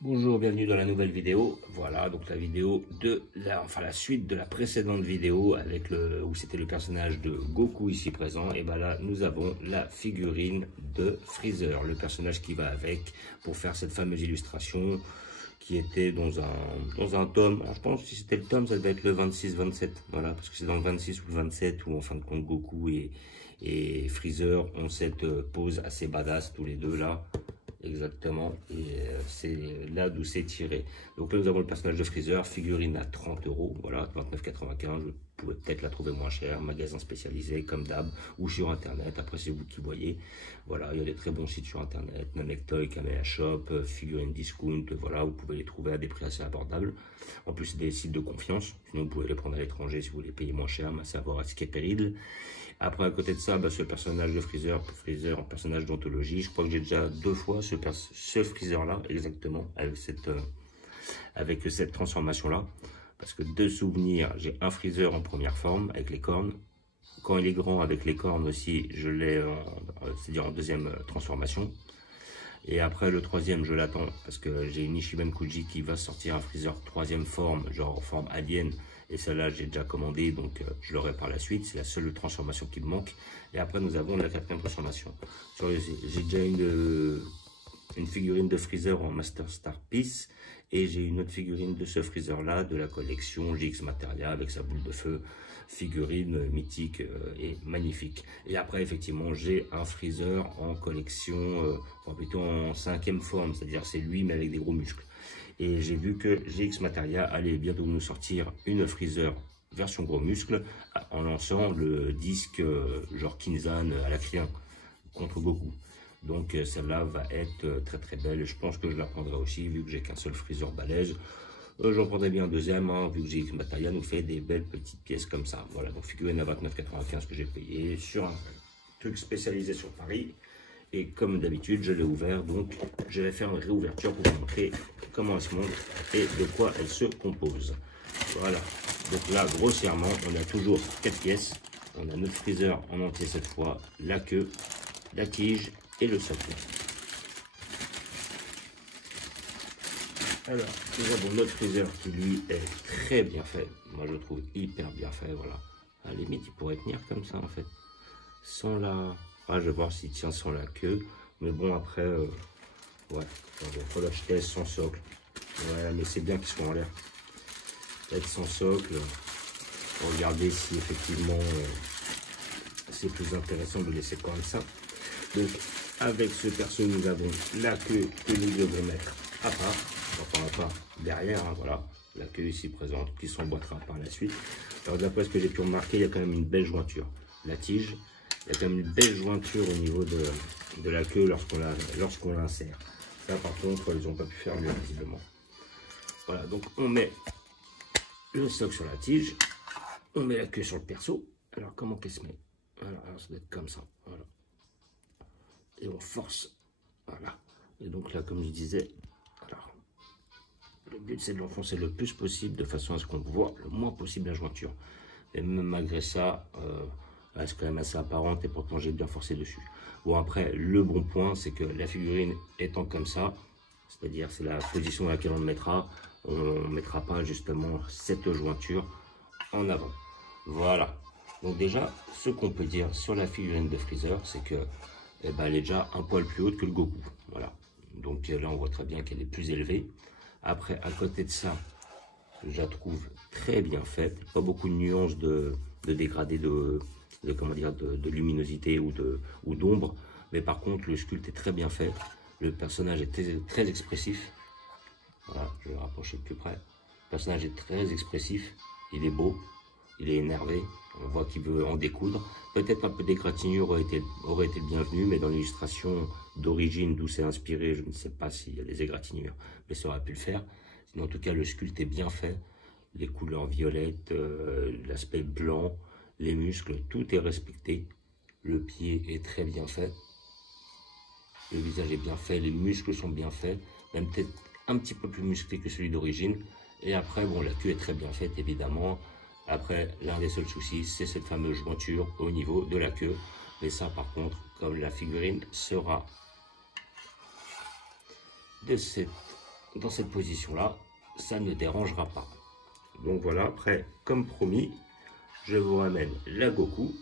Bonjour, bienvenue dans la nouvelle vidéo. Voilà, donc la vidéo de la suite de la précédente vidéo avec où c'était le personnage de Goku ici présent. Et ben là, nous avons la figurine de Freezer, le personnage qui va avec pour faire cette fameuse illustration qui était dans un tome. Alors, je pense que si c'était le tome, ça devait être le 26-27. Voilà, parce que c'est dans le 26 ou le 27 où en fin de compte Goku et Freezer ont cette pose assez badass tous les deux là. Exactement, et c'est là d'où c'est tiré. Donc là nous avons le personnage de Freezer, figurine à 30 €, voilà, 29,95 €. Vous pouvez peut-être la trouver moins chère, magasin spécialisé comme d'hab, ou sur internet, après c'est vous qui voyez. Voilà, il y a des très bons sites sur internet, Namek Toy, Kamea Shop, figurine discount, voilà, vous pouvez les trouver à des prix assez abordables. En plus c'est des sites de confiance, sinon vous pouvez les prendre à l'étranger si vous les payez moins cher, mais c'est à voir à ce qui est péril. Après, à côté de ça, ce personnage de Freezer en personnage d'anthologie, je crois que j'ai déjà 2 fois ce Freezer-là, exactement, avec cette transformation-là. Parce que de souvenir, j'ai un Freezer en première forme, avec les cornes. Quand il est grand, avec les cornes aussi, je l'ai, c'est-à-dire en deuxième transformation. Et après, le troisième, je l'attends, parce que j'ai une Ishiban Kuji qui va sortir un Freezer troisième forme, genre forme alien. Et celle-là, j'ai déjà commandé, donc je l'aurai par la suite. C'est la seule transformation qui me manque. Et après, nous avons la 4e transformation. J'ai déjà une figurine de Freezer en Master Star Piece. Et j'ai une autre figurine de ce Freezer-là, de la collection GX Materia, avec sa boule de feu. Figurine mythique et magnifique. Et après, effectivement, j'ai un Freezer en collection, enfin plutôt en 5e forme. C'est-à-dire, c'est lui, mais avec des gros muscles. Et j'ai vu que GX Materia allait bientôt nous sortir une Freezer version gros muscle en lançant le disque genre Kinzan à la crien contre Goku. Donc celle-là va être très très belle. Je pense que je la prendrai aussi vu que j'ai qu'un seul Freezer balèze. J'en prendrai bien un deuxième, hein, vu que GX Materia nous fait des belles petites pièces comme ça. Voilà, donc figurine à 29,95 € que j'ai payé sur un truc spécialisé sur Paris. Et comme d'habitude, je l'ai ouvert, donc je vais faire une réouverture pour vous montrer comment elle se monte et de quoi elle se compose. Voilà, donc là, grossièrement, on a toujours 4 pièces. On a notre Freezer en entier cette fois, la queue, la tige et le socle. Alors, nous avons notre Freezer qui lui est très bien fait. Moi, je le trouve hyper bien fait, voilà. À la limite, il pourrait tenir comme ça, en fait. Sans la... Ah, je vais voir s'il tient sans la queue. Mais bon, après, ouais, il faut l'acheter sans socle. Ouais, mais c'est bien qu'ils soient en l'air. Peut-être sans socle, pour regarder si effectivement c'est plus intéressant de laisser comme ça. Donc, avec ce perso, nous avons la queue que nous devons mettre à part. Enfin, à part derrière, hein, voilà. La queue ici présente qui s'emboîtera par la suite. Alors, d'après ce que j'ai pu remarquer, il y a quand même une belle jointure. La tige. Il y a quand même une belle jointure au niveau de la queue lorsqu'on l'insère. Ça, par contre, ils n'ont pas pu faire mieux, visiblement. Voilà, donc on met le socle sur la tige. On met la queue sur le perso. Alors, comment qu'elle se met? Alors, ça doit être comme ça. Voilà. Et on force. Voilà. Et donc là, comme je disais, alors, le but, c'est de l'enfoncer le plus possible de façon à ce qu'on voit le moins possible la jointure. Et même malgré ça... elle reste quand même assez apparente et pourtant j'ai bien forcé dessus. Bon, après, le bon point, c'est que la figurine étant comme ça, c'est-à-dire c'est la position à laquelle on le mettra, on ne mettra pas justement cette jointure en avant. Voilà. Donc déjà, ce qu'on peut dire sur la figurine de Freezer, c'est que elle est déjà un poil plus haute que le Goku. Voilà. Donc là, on voit très bien qu'elle est plus élevée. Après, à côté de ça, je la trouve très bien faite. Pas beaucoup de nuances de dégradé comment dire, de luminosité ou d'ombre, mais par contre le sculpte est très bien fait, le personnage est très expressif. Voilà, je vais le rapprocher de plus près. Le personnage est très expressif, il est beau, il est énervé, on voit qu'il veut en découdre. Peut-être un peu d'égratignure aurait été le bienvenu, mais dans l'illustration d'origine d'où c'est inspiré, je ne sais pas s'il y a des égratignures, mais ça aurait pu le faire. Sinon, en tout cas, le sculpte est bien fait, les couleurs violettes, l'aspect blanc, les muscles, tout est respecté. Le pied est très bien fait. Le visage est bien fait. Les muscles sont bien faits. Même peut-être un petit peu plus musclé que celui d'origine. Et après, bon, la queue est très bien faite, évidemment. Après, l'un des seuls soucis, c'est cette fameuse jointure au niveau de la queue. Mais ça, par contre, comme la figurine sera de cette dans cette position-là, ça ne dérangera pas. Donc voilà, après, comme promis, je vous ramène la Goku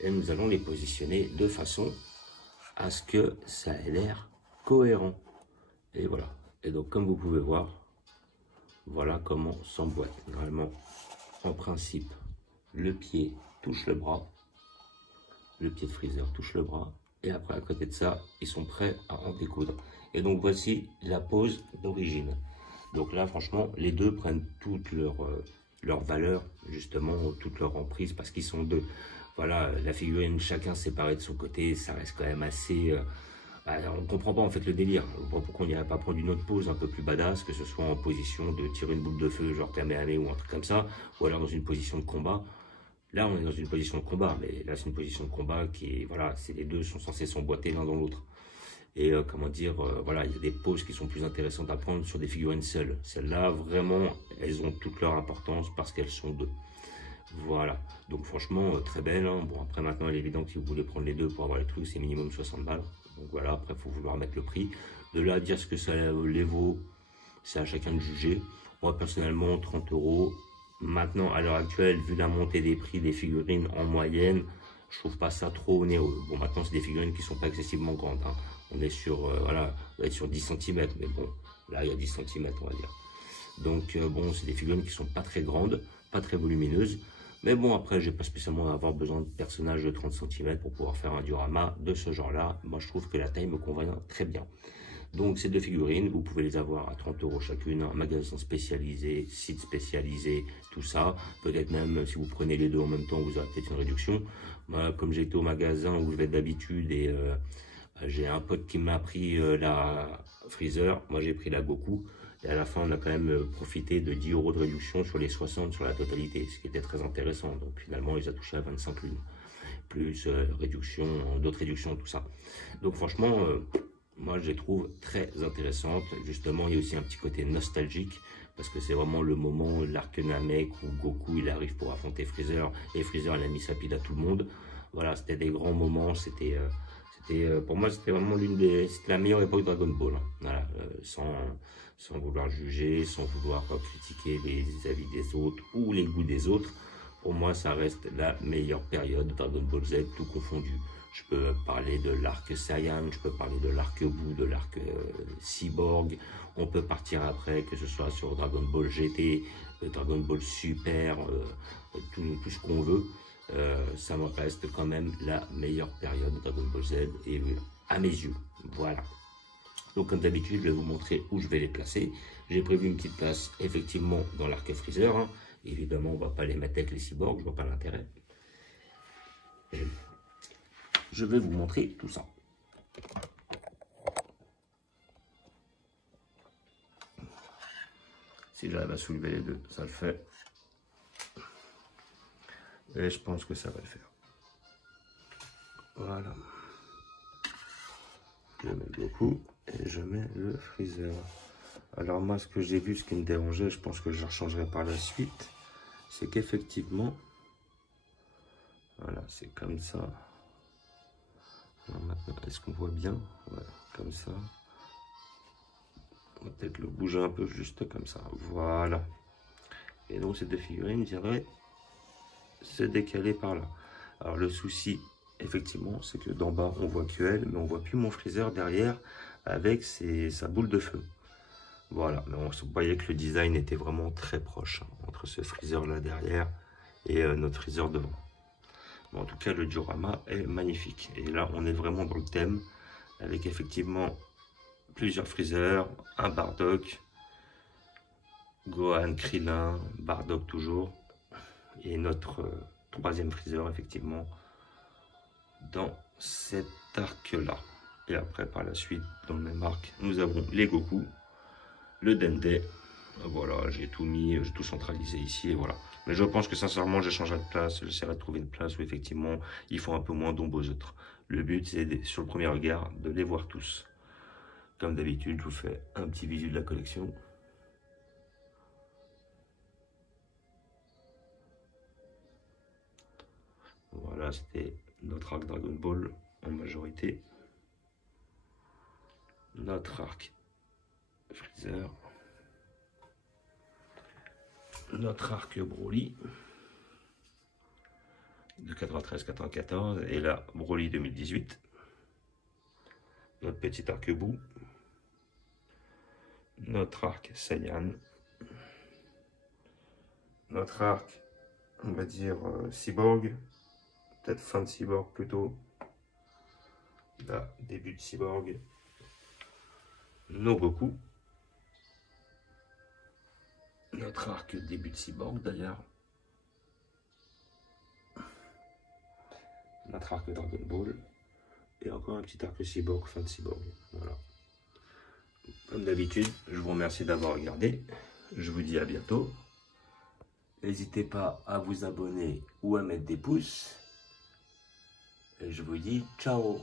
et nous allons les positionner de façon à ce que ça ait l'air cohérent. Et voilà. Et donc, comme vous pouvez voir, voilà comment s'emboîte. Normalement, en principe, le pied touche le bras, le pied de Freezer touche le bras, et après, à côté de ça, ils sont prêts à en découdre. Et donc, voici la pose d'origine. Donc là, franchement, les deux prennent toute leur valeur, justement, toute leur emprise, parce qu'ils sont deux. Voilà, la figurine, chacun séparé de son côté, ça reste quand même assez... on ne comprend pas en fait le délire. Pourquoi on n'irait pas prendre une autre pose un peu plus badass, que ce soit en position de tirer une boule de feu, genre Kamehameha ou un truc comme ça, ou alors dans une position de combat. Là, on est dans une position de combat, mais là, c'est une position de combat qui est... Voilà, les deux sont censés s'emboîter l'un dans l'autre. Et comment dire, voilà, il y a des poses qui sont plus intéressantes à prendre sur des figurines seules. Celles-là, vraiment, elles ont toute leur importance parce qu'elles sont deux. Voilà, donc franchement, très belle. Hein. Bon, après, maintenant, il est évident que si vous voulez prendre les deux pour avoir les trucs, c'est minimum 60 balles. Donc voilà, après, il faut vouloir mettre le prix. De là à dire ce que ça les vaut, c'est à chacun de juger. Moi, personnellement, 30 €. Maintenant, à l'heure actuelle, vu la montée des prix des figurines en moyenne, je trouve pas ça trop onéreux. Bon, maintenant, c'est des figurines qui sont pas excessivement grandes. Hein. On est sur, voilà, on va être sur 10 cm, mais bon, là, il y a 10 cm, on va dire. Donc, bon, c'est des figurines qui sont pas très grandes, pas très volumineuses. Mais bon, après, j'ai pas spécialement avoir besoin de personnages de 30 cm pour pouvoir faire un diorama de ce genre-là. Moi, je trouve que la taille me convient très bien. Donc, ces deux figurines, vous pouvez les avoir à 30 € chacune, un magasin spécialisé, site spécialisé, tout ça. Peut-être même, si vous prenez les deux en même temps, vous aurez peut-être une réduction. Moi, comme j'ai été au magasin où je vais d'habitude et j'ai un pote qui m'a pris la Freezer, moi j'ai pris la Goku. Et à la fin, on a quand même profité de 10 € de réduction sur les 60 sur la totalité, ce qui était très intéressant. Donc finalement, ils ont touché à 25 l'une, plus réduction, d'autres réductions, tout ça. Donc franchement, moi je les trouve très intéressantes. Justement, il y a aussi un petit côté nostalgique, parce que c'est vraiment le moment, l'arc Namek, où Goku il arrive pour affronter Freezer, et Freezer il a mis sa pile à tout le monde. Voilà, c'était des grands moments, pour moi, c'était vraiment c'était la meilleure époque de Dragon Ball. Hein. Voilà, sans vouloir juger, sans vouloir critiquer les avis des autres ou les goûts des autres. Pour moi, ça reste la meilleure période de Dragon Ball Z, tout confondu. Je peux parler de l'arc Saiyan, je peux parler de l'arc Buu, de l'arc Cyborg. On peut partir après, que ce soit sur Dragon Ball GT, Dragon Ball Super, tout ce qu'on veut. Ça me reste quand même la meilleure période de Dragon Ball Z et à mes yeux, voilà. Donc comme d'habitude, je vais vous montrer où je vais les placer. J'ai prévu une petite place effectivement dans l'arc Freezer. Hein. Évidemment, on ne va pas les mettre avec les cyborgs, je ne vois pas l'intérêt. Je vais vous montrer tout ça. Si j'arrive à soulever les deux, ça le fait. Et je pense que ça va le faire. Voilà. Je mets le Goku et je mets le Freezer. Alors moi, ce que j'ai vu, ce qui me dérangeait, je pense que je rechangerai par la suite, c'est qu'effectivement, voilà, c'est comme ça. Alors maintenant, est-ce qu'on voit bien? Voilà, comme ça. On va peut-être le bouger un peu, juste comme ça. Voilà. Et donc, ces deux figurines viendraient se décaler par là. Alors le souci, effectivement, c'est que d'en bas, on voit que elle, mais on voit plus mon Freezer derrière avec sa boule de feu. Voilà, mais on voyait que le design était vraiment très proche hein, entre ce Freezer là derrière et notre Freezer devant. Mais en tout cas, le diorama est magnifique. Et là, on est vraiment dans le thème avec effectivement plusieurs Freezer, un Bardock, Gohan, Krillin, Bardock toujours, et notre troisième Freezer effectivement dans cet arc là. Et après par la suite dans le même arc nous avons les Goku, le Dende. Voilà, j'ai tout mis, j'ai tout centralisé ici et voilà. Mais je pense que sincèrement j'ai changé de place, j'essaierai de trouver une place où effectivement il faut un peu moins d'ombre aux autres. Le but c'est sur le premier regard de les voir tous. Comme d'habitude je vous fais un petit visu de la collection. Voilà, c'était notre arc Dragon Ball en majorité. Notre arc Freezer. Notre arc Broly de 93-94 et là Broly 2018. Notre petit arc-bout. Notre arc Saiyan. Notre arc, on va dire Cyborg. Peut-être fin de Cyborg plutôt. Là, début de Cyborg. No Goku. Notre arc début de Cyborg d'ailleurs. Notre arc Dragon Ball. Et encore un petit arc Cyborg, fin de Cyborg. Voilà. Comme d'habitude, je vous remercie d'avoir regardé. Je vous dis à bientôt. N'hésitez pas à vous abonner ou à mettre des pouces. Et je vous dis ciao.